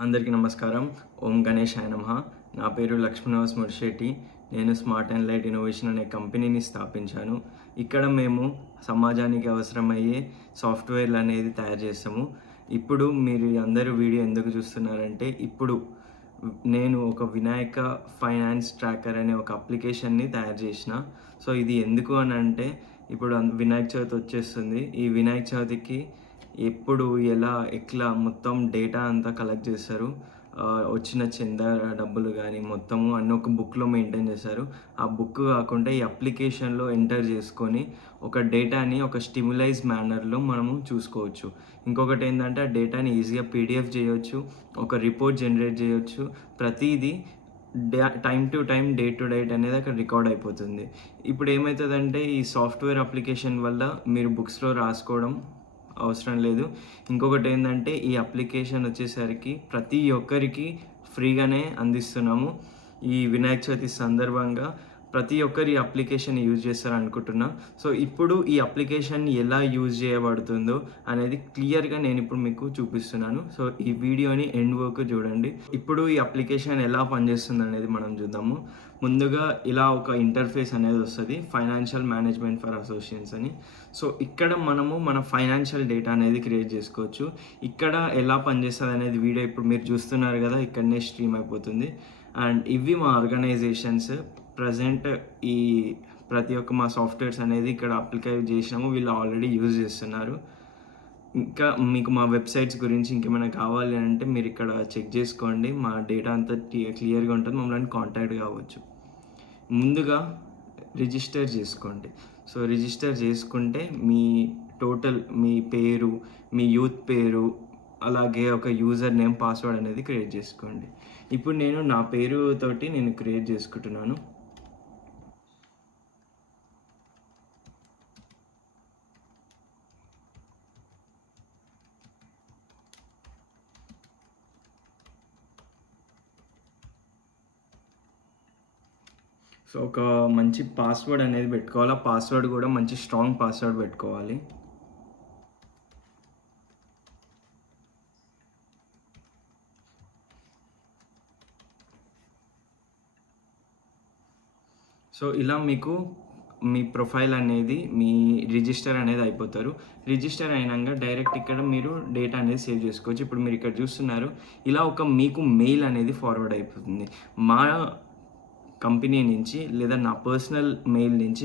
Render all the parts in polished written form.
అందరికీ నమస్కారం. ఓం గణేశాయ నమః. నా పేరు లక్ష్మీనివాస్ ముడిశెట్టి. నేను స్మార్ట్ అండ్ లైట్ ఇన్నోవేషన్ అనే కంపెనీని స్థాపించాను. ఇక్కడ మేము సమాజానికి అవసరమయ్యే సాఫ్ట్‌వేర్‌లు అనేది తయారు చేస్తాము. ఇప్పుడు మీరు అందరూ వీడియో ఎందుకు చూస్తున్నారంటే, ఇప్పుడు నేను ఒక వినాయక ఫైనాన్స్ ట్రాకర్ అనే ఒక అప్లికేషన్‌ని తయారు చేసిన. సో, ఇది ఎందుకు అనంటే, ఇప్పుడు వినాయక చవితి వచ్చేస్తుంది. ఈ వినాయక చవితికి ఎప్పుడు, ఎలా, ఎట్లా మొత్తం డేటా అంతా కలెక్ట్ చేస్తారు. వచ్చిన చందా డబ్బులు గానీ మొత్తము అన్నీ ఒక బుక్‌లో మెయింటైన్ చేశారు. ఆ బుక్ కాకుండా ఈ అప్లికేషన్‌లో ఎంటర్ చేసుకొని ఒక డేటాని ఒక స్టిములైజ్ మేనర్‌లో మనము చూసుకోవచ్చు. ఇంకొకటేందంటే ఆ డేటాని ఈజీగా పీడీఎఫ్ చేయొచ్చు. ఒక రిపోర్ట్ జనరేట్ చేయొచ్చు. ప్రతీదీ time to time, day to date అనేది అక్కడ రికార్డ్ అయిపోతుంది. ఇప్పుడు ఏమైతదంటే ఈ సాఫ్ట్‌వేర్ అప్లికేషన్ వల్ల మీరు బుక్స్‌లో రాసుకోవడం అవసరం లేదు. ఇంకొకటేందంటే ఈ అప్లికేషన్ వచ్చేసరికి ప్రతి ఒక్కరికి ఫ్రీగానే అందిస్తున్నాము. ఈ వినాయక చవితి సందర్భంగా ప్రతి ఒక్కరు ఈ అప్లికేషన్‌ని యూజ్ చేస్తారనుకుంటున్నా. సో, ఇప్పుడు ఈ అప్లికేషన్ ఎలా యూజ్ చేయబడుతుందో అనేది క్లియర్‌గా నేనిప్పుడు మీకు చూపిస్తున్నాను. సో, ఈ వీడియోని ఎండ్ వరకు చూడండి. ఇప్పుడు ఈ అప్లికేషన్ ఎలా పనిచేస్తుందనేది మనం చూద్దాము. ముందుగా ఇలా ఒక ఇంటర్ఫేస్ అనేది వస్తది. ఫైనాన్షియల్ మేనేజ్మెంట్ ఫర్ అసోసియేషన్స్ అని. సో, ఇక్కడ మనము మన ఫైనాన్షియల్ డేటా అనేది క్రియేట్ చేసుకోవచ్చు. ఇక్కడ ఎలా పనిచేస్తదనేది వీడియో ఇప్పుడు మీరు చూస్తున్నారు కదా! ఇక్కడనే స్ట్రీమ్ అయిపోతుంది. అండ్ ఇవి మా ఆర్గనైజేషన్స్ ప్రెజెంట్ ఈ ప్రతి ఒక్క మా సాఫ్ట్‌వేర్స్ అనేది ఇక్కడ అప్లికై చేసినాము. వీళ్ళు ఆల్రెడీ యూజ్ చేస్తున్నారు. ఇంకా మీకు మా వెబ్‌సైట్స్ గురించి ఇంకేమైనా కావాలి అంటే మీరు ఇక్కడ చెక్ చేసుకోండి. మా డేటా అంతా క్లియర్‌గా ఉంటుంది. మమ్మల్ని కాంటాక్ట్ కావచ్చు. ముందుగా రిజిస్టర్ చేసుకోండి. సో, రిజిస్టర్ చేసుకుంటే మీ పేరు, మీ యూత్ పేరు, అలాగే ఒక యూజర్ నేమ్, పాస్వర్డ్ అనేది క్రియేట్ చేసుకోండి. ఇప్పుడు నేను నా పేరుతోటి నేను క్రియేట్ చేసుకుంటున్నాను. సో, ఒక మంచి పాస్వర్డ్ అనేది పెట్టుకోవాలి. ఆ పాస్వర్డ్ కూడా మంచి స్ట్రాంగ్ పాస్వర్డ్ పెట్టుకోవాలి. సో, ఇలా మీకు మీ ప్రొఫైల్ అనేది, మీ రిజిస్టర్ అనేది అయిపోతారు. రిజిస్టర్ అయినంక డైరెక్ట్ ఇక్కడ మీరు డేటా అనేది సేవ్ చేసుకోవచ్చు. ఇప్పుడు మీరు ఇక్కడ చూస్తున్నారు. ఇలా మీకు మెయిల్ అనేది ఫార్వర్డ్ అయిపోతుంది. మా కంపెనీ నుంచి లేదా నా పర్సనల్ మెయిల్ నుంచి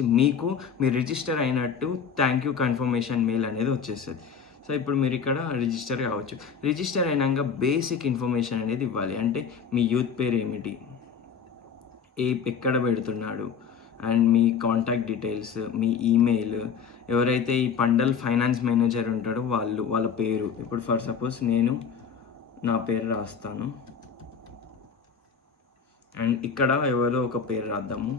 మీరు రిజిస్టర్ అయినట్టు థ్యాంక్ యూ కన్ఫర్మేషన్ మెయిల్ అనేది వచ్చేస్తది. సో, ఇప్పుడు మీరు ఇక్కడ రిజిస్టర్ కావచ్చు. రిజిస్టర్ అయినంక బేసిక్ ఇన్ఫర్మేషన్ అనేది ఇవ్వాలి. అంటే మీ యూత్ పేరు ఏమిటి? ఎక్కడ పెడుతున్నాడు? And me contact details, me email, ఎవరైతే ఈ పండల్ ఫైనాన్స్ మేనేజర్ ఉంటాడో వాళ్ళ పేరు. ఇప్పుడు ఫర్ సపోజ్ నేను నా పేరు రాస్తాను. అండ్ ఇక్కడ ఎవరో ఒక పేరు రాద్దాము.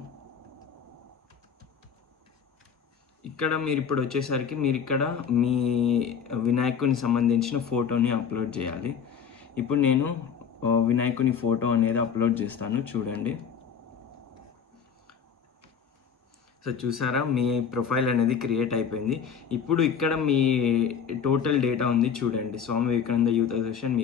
ఇక్కడ మీరిప్పుడు వచ్చేసరికి మీరిక్కడ మీ వినాయకునికి సంబంధించిన ఫోటోని అప్లోడ్ చేయాలి. ఇప్పుడు నేను వినాయకుని ఫోటో అనేది అప్లోడ్ చేస్తాను చూడండి. సో, చూసారా మీ ప్రొఫైల్ అనేది క్రియేట్ అయిపోయింది. ఇప్పుడు ఇక్కడ మీ టోటల్ డేటా ఉంది చూడండి. స్వామి వివేకానంద యూత్ అసోసియేషన్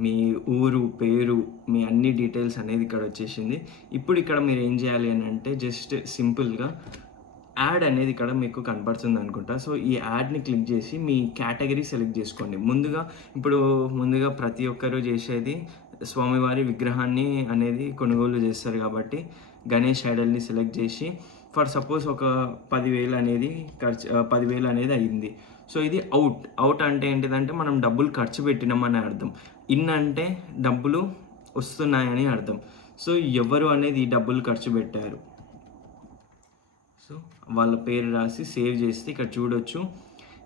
మీ ఊరు, పేరు, మీ అన్ని డీటెయిల్స్ అనేది ఇక్కడ వచ్చేసింది. ఇప్పుడు ఇక్కడ మీరు ఏం చేయాలి అనంటే జస్ట్ సింపుల్‌గా యాడ్ అనేది ఇక్కడ మీకు కనపడుతుంది అనుకుంటా. సో, ఈ యాడ్‌ని క్లిక్ చేసి మీ కేటగిరీ సెలెక్ట్ చేసుకోండి. ముందుగా ప్రతి ఒక్కరు చేసేది స్వామివారి విగ్రహాన్ని అనేది కొనుగోలు చేస్తారు కాబట్టి గణేష్ ఐడల్‌ని సెలెక్ట్ చేసి ఫర్ సపోజ్ ఒక 10,000 అనేది 10,000 అనేది అయింది. సో, ఇది అవుట్ అంటే ఏంటిదంటే మనం డబ్బులు ఖర్చు పెట్టినామని అర్థం. ఇన్ అంటే డబ్బులు వస్తున్నాయని అర్థం. సో, ఎవరు అనేది ఈ డబ్బులు ఖర్చు పెట్టారు. సో, వాళ్ళ పేరు రాసి సేవ్ చేస్తే ఇక్కడ చూడొచ్చు.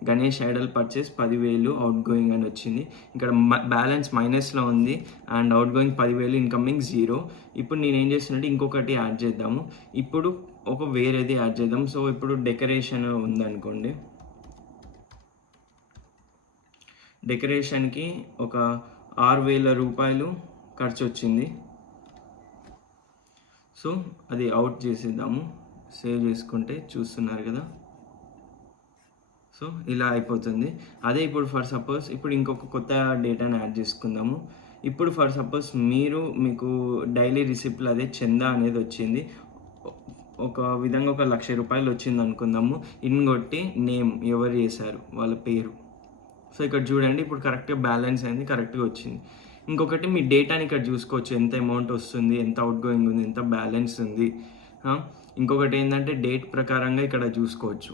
Ganesh Idol purchase 10,000 out going అని వచ్చింది. ఇక్కడ బ్యాలెన్స్ మైనస్‌లో ఉంది. And out going 10,000, incoming 0. ఇప్పుడు నేనేం చేస్తున్నంటే ఇంకొకటి యాడ్ చేద్దాము. ఇప్పుడు వేరేది యాడ్ చేద్దాం. సో, ఇప్పుడు డెకరేషన్ ఉందనుకోండి. డెకరేషన్‌కి ఒక రూ. 6,000 ఖర్చొచ్చింది. సో, అది అవుట్ చేసేద్దాము. సేవ్ చేసుకుంటే చూస్తున్నారు కదా! సో, ఇలా అయిపోతుంది. అదే ఇప్పుడు ఫర్ సపోజ్ ఇప్పుడు ఇంకొక కొత్త డేటాని యాడ్ చేసుకుందాము. ఇప్పుడు ఫర్ సపోజ్ మీకు డైలీ రిసిప్ట్‌లో అదే చందా అనేది వచ్చింది. ఒక విధంగా ఒక 1,00,000 వచ్చిందనుకుందాము. కొట్టి నేమ్ ఎవరు చేశారు వాళ్ళ పేరు. సో, ఇక్కడ చూడండి ఇప్పుడు కరెక్ట్‌గా బ్యాలెన్స్ అయింది. కరెక్ట్‌గా వచ్చింది. ఇంకొకటి మీ డేటాని ఇక్కడ చూసుకోవచ్చు. ఎంత అమౌంట్ వస్తుంది, ఎంత ఔట్ గోయింగ్ ఉంది, ఎంత బ్యాలెన్స్ ఉంది. ఆ! ఇంకొకటి ఏందంటే డేట్ ప్రకారంగా ఇక్కడ చూసుకోవచ్చు.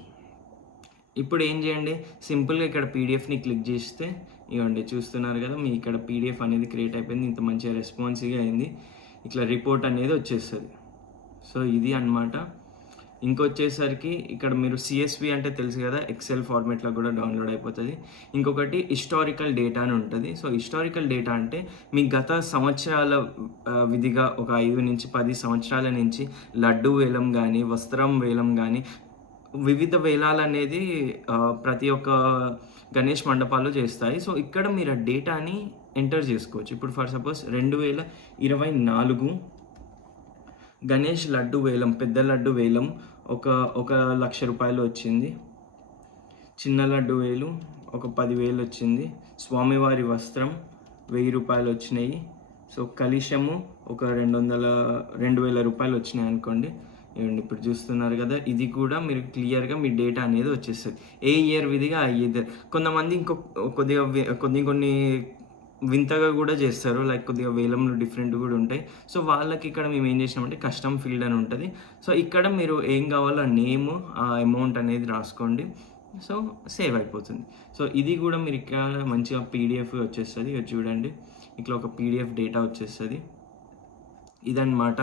ఇప్పుడు ఏం చేయండి, సింపుల్‌గా ఇక్కడ పీడీఎఫ్‌ని క్లిక్ చేస్తే ఇగోండి చూస్తున్నారు కదా! మీ ఇక్కడ పీడీఎఫ్ అనేది క్రియేట్ అయిపోయింది. ఇంత మంచిగా రెస్పాన్సివ్‌గా అయింది. ఇట్లా రిపోర్ట్ అనేది వచ్చేస్తది. సో, ఇది అన్నమాట. ఇంకొచ్చేసరికి ఇక్కడ మీరు సీఎస్‌వి అంటే తెలుసు కదా! ఎక్సెల్ ఫార్మాట్‌లో కూడా డౌన్‌లోడ్ అయిపోతది. ఇంకొకటి హిస్టారికల్ డేటా అని ఉంటది. సో, హిస్టారికల్ డేటా అంటే మీ గత సంవత్సరాల విధిగా ఒక 5-10 సంవత్సరాల నుంచి లడ్డూ వేలం గానీ, వస్త్రం వేలం గానీ, వివిధ వేలాలనేది ప్రతి ఒక్క గణేష్ మండపాల్లో చేస్తాయి. సో, ఇక్కడ మీరు ఆ డేటాని ఎంటర్ చేసుకోవచ్చు. ఇప్పుడు ఫర్ సపోజ్ 2024 గణేష్ లడ్డు వేలం, పెద్ద లడ్డు వేలం ఒక ఒక రూ. 1,00,000 వచ్చింది. చిన్న లడ్డు వేలు ఒక 10,000 వచ్చింది. స్వామివారి వస్త్రం రూ. 1,000 వచ్చినాయి. సో, కలశము ఒక 2,000 వచ్చినాయి అనుకోండి. ఇగోండి ఇప్పుడు చూస్తున్నారు కదా! ఇది కూడా మీరు క్లియర్‌గా మీ డేటా అనేది వచ్చేస్తది. ఏ ఇయర్ విధిగా ఆ ఇయర్. కొంతమంది కొద్దిగా కొన్ని వింతగా కూడా చేస్తారు. లైక్ కొద్దిగా వేలంలో డిఫరెంట్ కూడా ఉంటాయి. సో, వాళ్ళకి ఇక్కడ మేము ఏం చేసినామంటే కస్టమ్ ఫీల్డ్ అని ఉంటది. సో, ఇక్కడ మీరు ఏం కావాలో ఆ నేము, ఆ అమౌంట్ అనేది రాసుకోండి. సో, సేవ్ అయిపోతుంది. సో, ఇది కూడా మీరు ఇక్కడ మంచిగా పీడీఎఫ్ వచ్చేస్తది. ఇగ చూడండి ఇట్లా ఒక పీడీఎఫ్ డేటా వచ్చేస్తది. ఇదన్నమాట.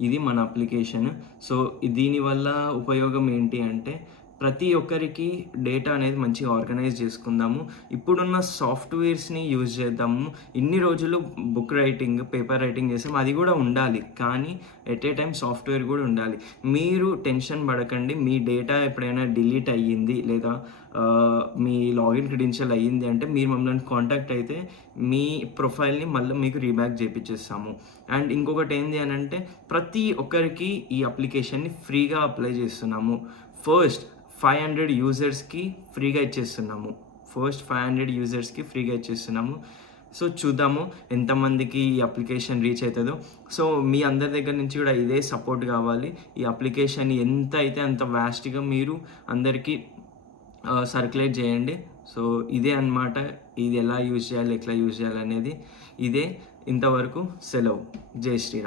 ఇది మన అప్లికేషన్. సో, దీనివల్ల ఉపయోగం ఏంటి అంటే ప్రతి ఒక్కరికి డేటా అనేది మంచిగా ఆర్గనైజ్ చేసుకుందాము. ఇప్పుడున్న సాఫ్ట్‌వేర్స్‌ని యూజ్ చేద్దాము. ఇన్ని రోజులు బుక్ రైటింగ్, పేపర్ రైటింగ్ చేసాం. అది కూడా ఉండాలి. కానీ ఎట్ ఏ టైమ్ సాఫ్ట్‌వేర్ కూడా ఉండాలి. మీరు టెన్షన్ పడకండి. మీ డేటా ఎప్పుడైనా డిలీట్ అయ్యింది లేదా మీ లాగిన్ క్రెడెన్షియల్ అయ్యింది అంటే మీరు మమ్మల్ని కాంటాక్ట్ అయితే మీ ప్రొఫైల్‌ని మళ్ళీ మీకు రీబ్యాక్ చేపిచ్చేస్తాము. అండ్ ఇంకొకటి ఏంది అనంటే ప్రతి ఒక్కరికి ఈ అప్లికేషన్‌ని ఫ్రీగా అప్లై చేస్తున్నాము. ఫస్ట్ 500 యూజర్స్‌కి ఫ్రీగా ఇచ్చేస్తున్నాము. సో, చూద్దాము ఎంతమందికి ఈ అప్లికేషన్ రీచ్ అయితదో. సో, మీ అందరి దగ్గర నుంచి కూడా ఇదే సపోర్ట్ కావాలి. ఈ అప్లికేషన్ ఎంత అయితే అంత వాస్ట్‌గా మీరు అందరికీ సర్క్యులేట్ చేయండి. సో, ఇదే అన్నమాట. ఇది ఎలా యూజ్ చేయాలి, ఎట్లా యూజ్ చేయాలనేది ఇదే. ఇంతవరకు సెలవు. జై శ్రీరామ్.